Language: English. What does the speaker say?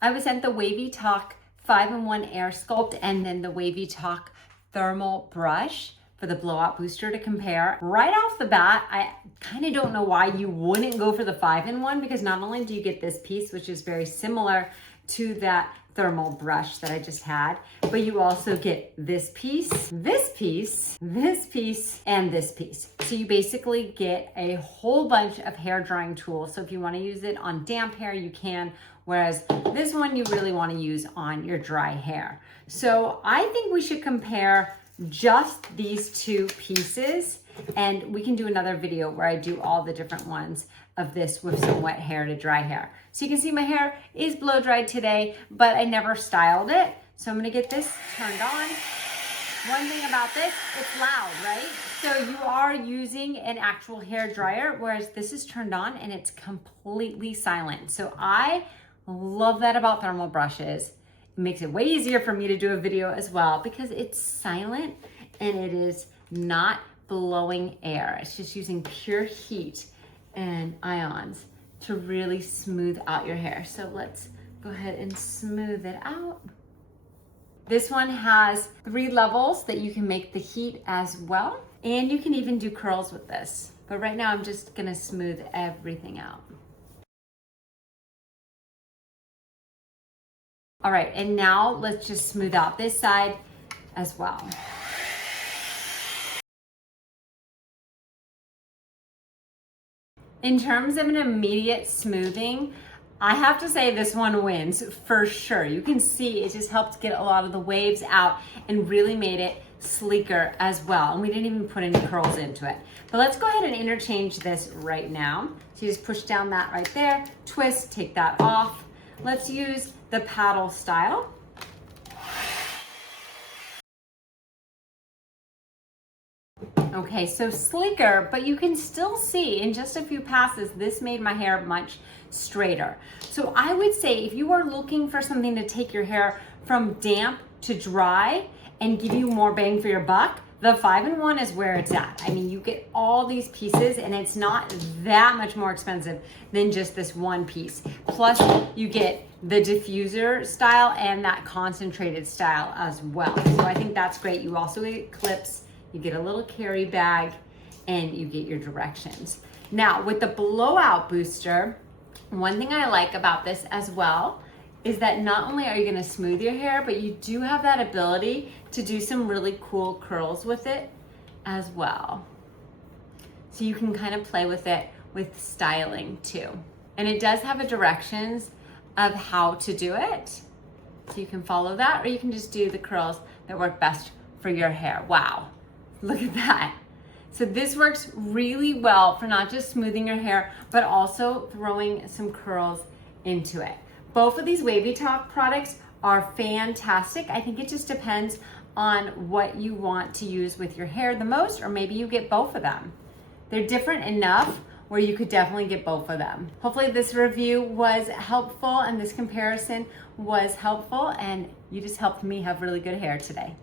I was sent the Wavytalk 5-in-1 Air Sculpt and then the Wavytalk Thermal Brush for the Blowout Booster to compare. Right off the bat, I kind of don't know why you wouldn't go for the 5-in-1, because not only do you get this piece, which is very similar to that thermal brush that I just had, but you also get this piece, this piece, this piece, and this piece. So you basically get a whole bunch of hair drying tools. So if you want to use it on damp hair, you can, whereas this one you really want to use on your dry hair. So I think we should compare just these two pieces, and we can do another video where I do all the different ones of this with some wet hair to dry hair. So you can see my hair is blow dried today, but I never styled it. So I'm gonna get this turned on. One thing about this, it's loud, right? So you are using an actual hair dryer, whereas this is turned on and it's completely silent. So I love that about thermal brushes. It makes it way easier for me to do a video as well because it's silent and it is not blowing air. It's just using pure heat and ions to really smooth out your hair. So let's go ahead and smooth it out. This one has 3 levels that you can make the heat as well. And you can even do curls with this. But right now I'm just gonna smooth everything out. All right, and now let's just smooth out this side as well. In terms of an immediate smoothing, I have to say this one wins for sure. You can see it just helped get a lot of the waves out and really made it sleeker as well. And we didn't even put any curls into it. But let's go ahead and interchange this right now. So you just push down that right there, twist, take that off. Let's use the paddle style. Okay, so sleeker, but you can still see in just a few passes, this made my hair much straighter. So I would say if you are looking for something to take your hair from damp to dry and give you more bang for your buck, the 5-in-1 is where it's at. I mean, you get all these pieces and it's not that much more expensive than just this one piece. Plus you get the diffuser style and that concentrated style as well. So I think that's great. You also get clips, you get a little carry bag, and you get your directions. Now with the Blowout Booster, one thing I like about this as well is that not only are you gonna smooth your hair, but you do have that ability to do some really cool curls with it as well. So you can kind of play with it with styling too. And it does have a directions of how to do it. So you can follow that, or you can just do the curls that work best for your hair. Wow, look at that. So this works really well for not just smoothing your hair, but also throwing some curls into it. Both of these Wavytalk products are fantastic. I think it just depends on what you want to use with your hair the most, or maybe you get both of them. They're different enough where you could definitely get both of them. Hopefully this review was helpful and this comparison was helpful, and you just helped me have really good hair today.